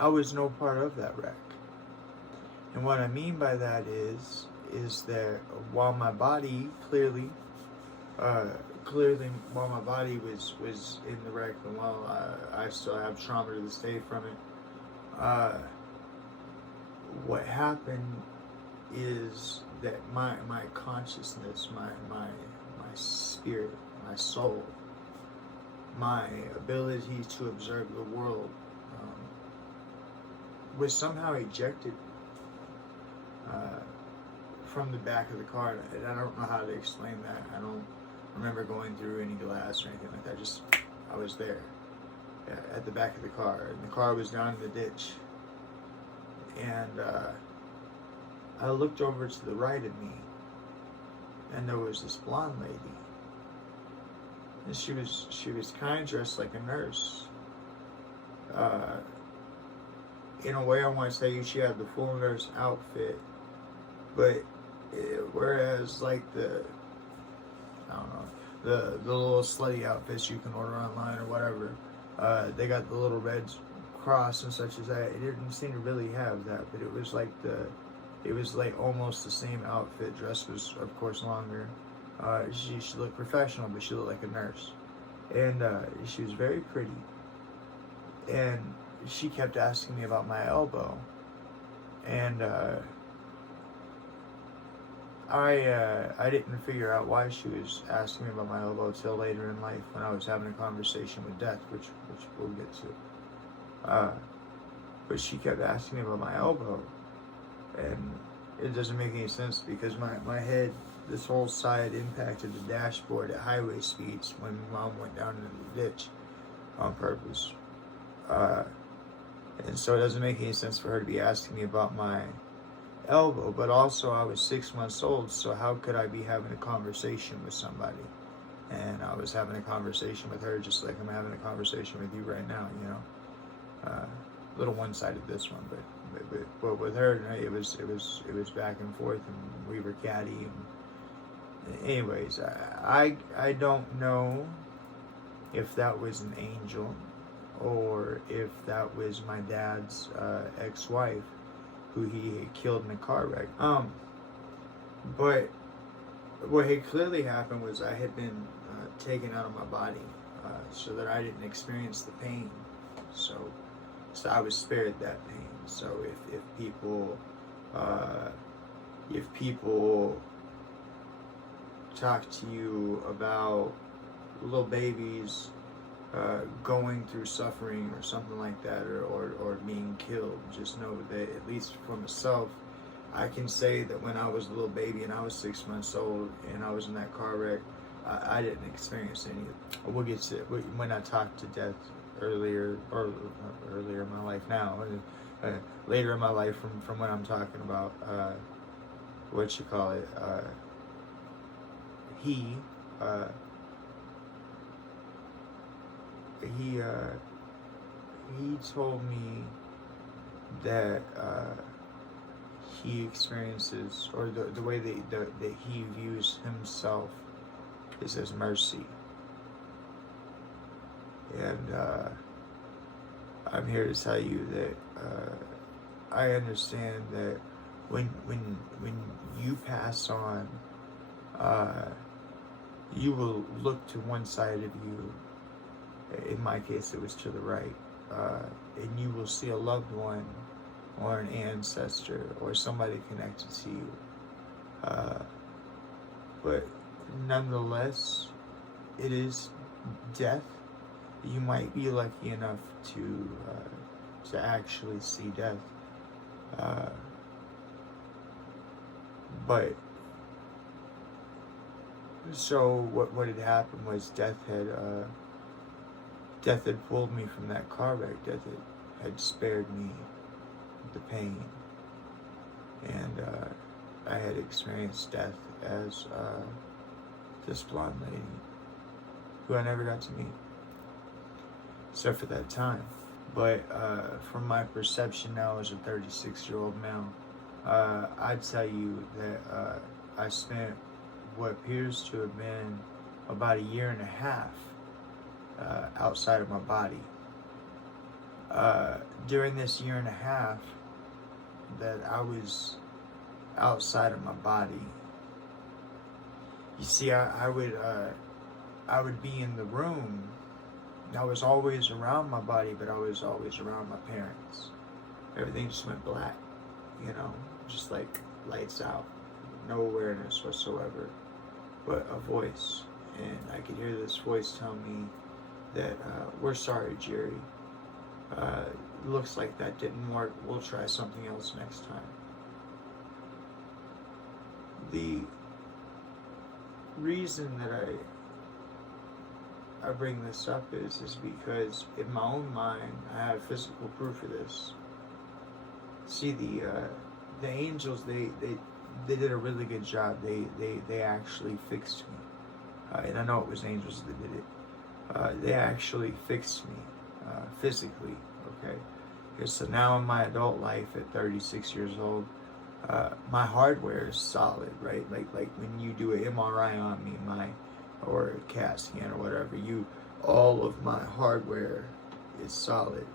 I was no part of that wreck. And what I mean by that is that while my body clearly while my body was in the wreck, and while I still have trauma to this day from it, what happened is that my consciousness, my spirit, my soul, my ability to observe the world was somehow ejected from the back of the car. And I don't know how to explain that. I don't remember going through any glass or anything like that. Just, I was there at the back of the car, and the car was down in the ditch. And I looked over to the right of me, and there was this blonde lady. And she was kind of dressed like a nurse. In a way, I want to say she had the full nurse outfit, but whereas like I don't know, the little slutty outfits you can order online or whatever, they got the little red cross and such as that. It didn't seem to really have that, but it was like almost the same outfit. Dress was of course longer. She looked professional, but she looked like a nurse, and she was very pretty. And she kept asking me about my elbow, and I didn't figure out why she was asking me about my elbow until later in life when I was having a conversation with Death, which we'll get to. But she kept asking me about my elbow, and it doesn't make any sense because my head, this whole side, impacted the dashboard at highway speeds when Mom went down into the ditch on purpose. And so it doesn't make any sense for her to be asking me about my elbow, but also I was 6 months old, so how could I be having a conversation with somebody? And I was having a conversation with her just like I'm having a conversation with you right now, you know. A little one-sided this one, but with her, it was back and forth, and we were catty. And anyways, I don't know if that was an angel or if that was my dad's ex-wife who he had killed in a car wreck. But what had clearly happened was I had been taken out of my body so that I didn't experience the pain. So I was spared that pain. So if people talk to you about little babies going through suffering or something like that, or being killed, just know that, at least for myself, I can say that when I was a little baby and I was 6 months old and I was in that car wreck, I didn't experience any of it. We'll get to when I talked to Death earlier in my life now, later in my life from when I'm talking about he told me that he experiences, or the way that he views himself is as mercy. And I'm here to tell you that I understand that when you pass on, you will look to one side of you. In my case, it was to the right, and you will see a loved one or an ancestor or somebody connected to you. But nonetheless, it is death. You might be lucky enough to actually see death, but so what had happened was Death had pulled me from that car wreck. Death had spared me the pain, and I had experienced death as this blonde lady who I never got to meet, except for that time. But from my perception now as a 36-year-old male, I'd tell you that I spent what appears to have been about a year and a half outside of my body. During this year and a half that I was outside of my body, you see, I would be in the room. I was always around my body, but I was always around my parents. Everything just went black, just like lights out, no awareness whatsoever, but a voice. And I could hear this voice tell me that, we're sorry, Jerry. Looks like that didn't work. We'll try something else next time. The reason that I bring this up is because in my own mind, I have physical proof of this. See, the angels, they did a really good job. They actually fixed me, and I know it was angels that did it. They actually fixed me physically. Okay, so now in my adult life at 36 years old, my hardware is solid, right? Like when you do an MRI on me, or a CAT scan or whatever, all of my hardware is solid,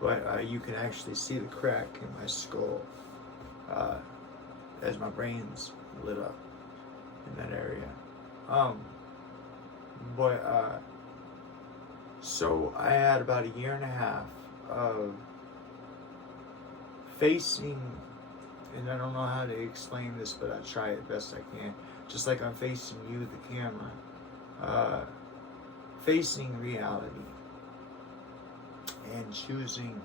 but you can actually see the crack in my skull as my brain's lit up in that area. So I had about a year and a half of facing, and I don't know how to explain this, but I try it best I can. Just like I'm facing you, the camera, facing reality and choosing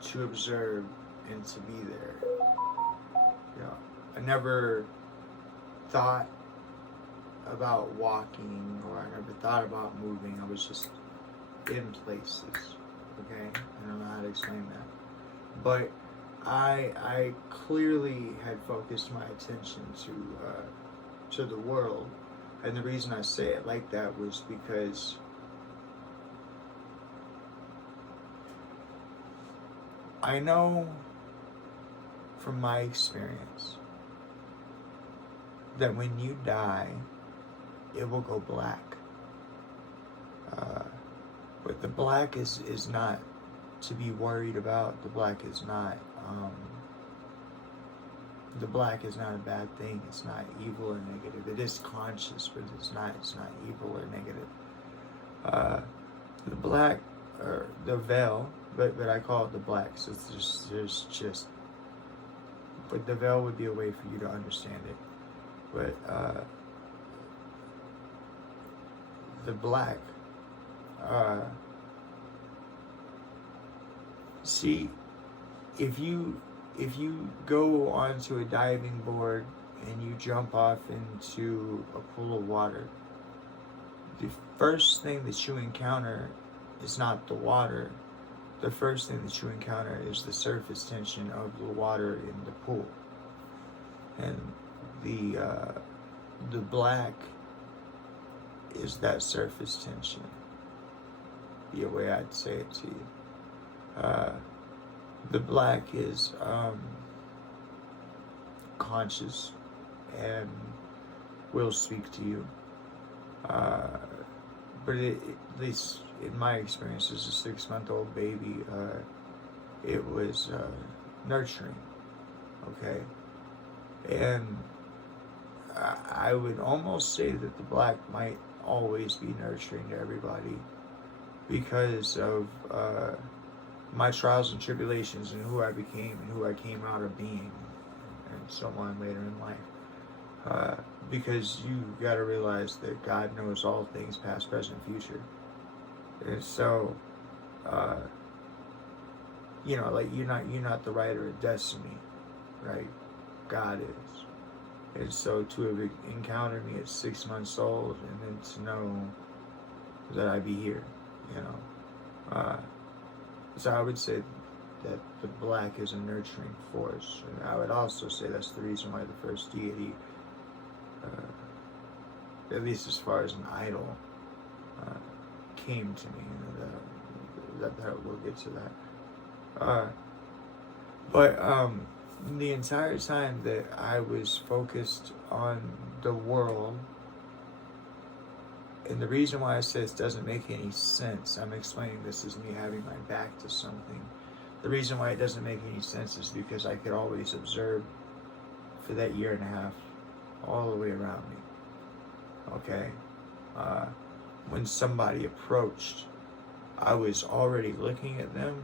to observe and to be there. I never thought about walking, or I never thought about moving. I was just in places. Okay, I don't know how to explain that, but I clearly had focused my attention to the world, and the reason I say it like that was because I know from my experience that when you die, it will go black. But the black is not to be worried about. The black is not a bad thing. It's not evil or negative. It is conscious, but it's not evil or negative. The black, or the veil, but I call it the black. So there's just, but the veil would be a way for you to understand it. But the black, see, if you go onto a diving board and you jump off into a pool of water, the first thing that you encounter is not the water. The first thing that you encounter is the surface tension of the water in the pool. And the black is that surface tension. Be a way I'd say it to you. The black is conscious and will speak to you. But at least in my experience as a 6-month-old baby, it was nurturing. Okay, and I would almost say that the black might always be nurturing to everybody because of my trials and tribulations and who I became and who I came out of being and so on later in life. Because you got to realize that God knows all things, past, present, future. And so, like you're not the writer of destiny, right? God is. And so to have encountered me at 6 months old and then to know that I'd be here, so I would say that the black is a nurturing force. And I would also say that's the reason why the first deity, at least as far as an idol, came to me. That we'll get to that. But the entire time that I was focused on the world And the reason why I say this doesn't make any sense, I'm explaining this as me having my back to something. The reason why it doesn't make any sense is because I could always observe for that year and a half all the way around me. Okay? When somebody approached, I was already looking at them,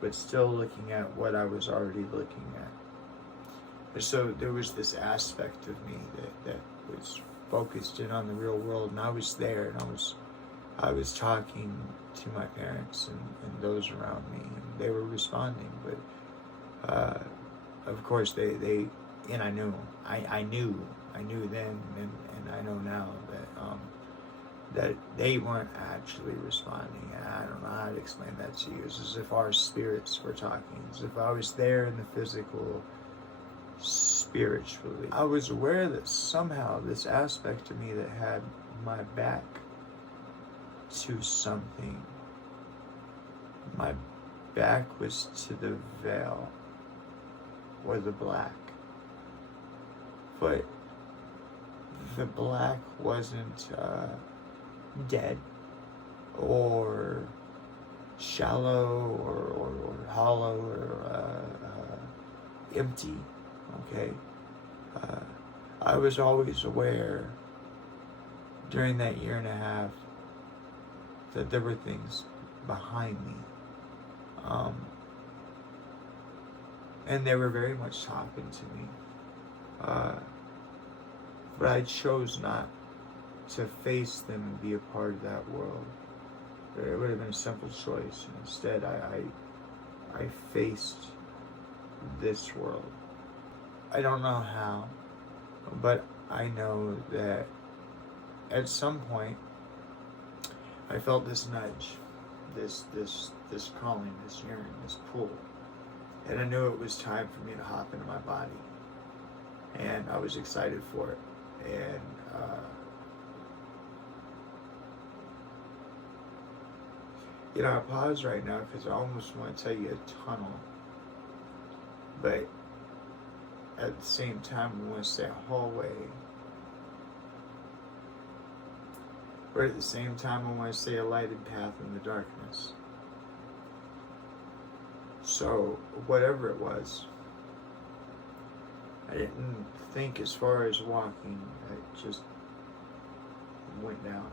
but still looking at what I was already looking at. So there was this aspect of me that was focused in on the real world, and I was there, and I was talking to my parents and those around me, and they were responding, but of course they and I knew then, and I know now that they weren't actually responding. And I don't know how to explain that to you. It's as if our spirits were talking, as if I was there in the physical, spiritually. I was aware that somehow this aspect of me that had my back to something, my back was to the veil or the black, but the black wasn't dead or shallow or hollow or empty. Okay, I was always aware during that year and a half that there were things behind me, and they were very much talking to me, but I chose not to face them and be a part of that world. It would have been a simple choice. Instead, I faced this world. I don't know how, but I know that at some point I felt this nudge, this calling, this yearning, this pull, and I knew it was time for me to hop into my body, and I was excited for it. And I pause right now because I almost want to tell you a tunnel, but at the same time, I want to say a hallway. But at the same time, I want to say a lighted path in the darkness. So, whatever it was, I didn't think as far as walking. I just went down.